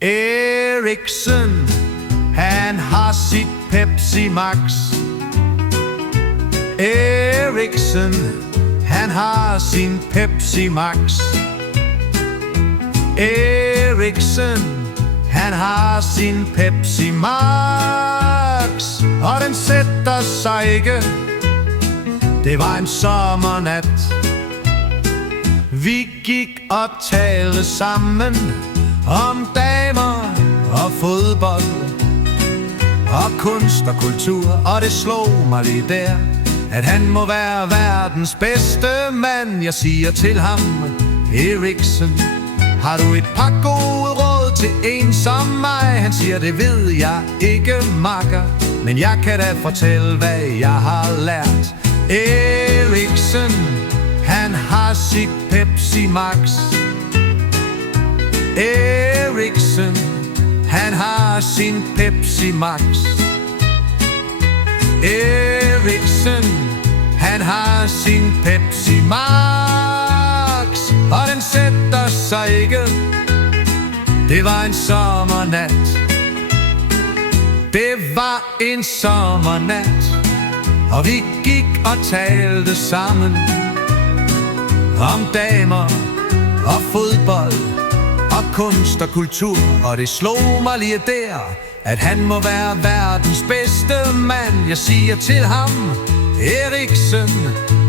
Eriksen, han har sit Pepsi Max. Eriksen, han har sin Pepsi Max. Eriksen, han har sin Pepsi Max. Og den sætter sig ikke. Det var en sommernat. Vi gik og talte sammen om damer og fodbold og kunst og kultur. Og det slog mig lige der, at han må være verdens bedste mand. Jeg siger til ham: Eriksen, har du et par gode råd til en som mig? Han siger: det ved jeg ikke, makker, men jeg kan da fortælle, hvad jeg har lært. Eriksen, han har sit Pepsi Max. Eriksen, han har sin Pepsi Max. Eriksen, han har sin Pepsi Max. Og den sætter sig ikke. Det var en sommernat. Det var en sommernat. Og vi gik og talte sammen om damer og fodbold og kunst og kultur. Og det slog mig lige der, at han må være verdens bedste mand. Jeg siger til ham: Eriksen,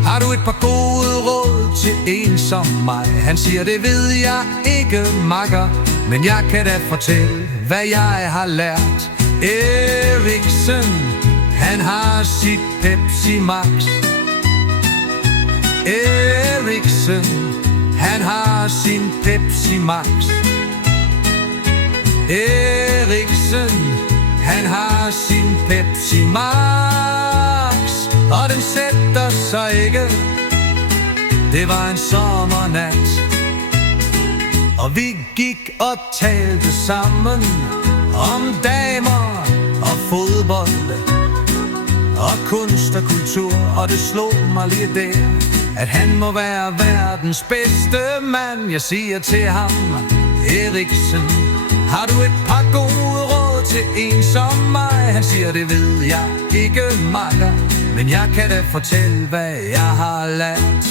har du et par gode råd til en som mig? Han siger: det ved jeg ikke, makker, men jeg kan da fortælle, hvad jeg har lært. Eriksen, han har sit Pepsi Max. Eriksen, han har sin Pepsi Max. Eriksen, han har sin Pepsi Max. Og den sætter sig ikke. Det var en sommernat. Og vi gik og talte sammen om damer og fodbold og kunst og kultur. Og det slog mig lige der, at han må være verdens bedste mand. Jeg siger til ham: Eriksen, har du et par gode råd til en som mig? Han siger: det ved jeg ikke, makker, men jeg kan da fortælle, hvad jeg har lært.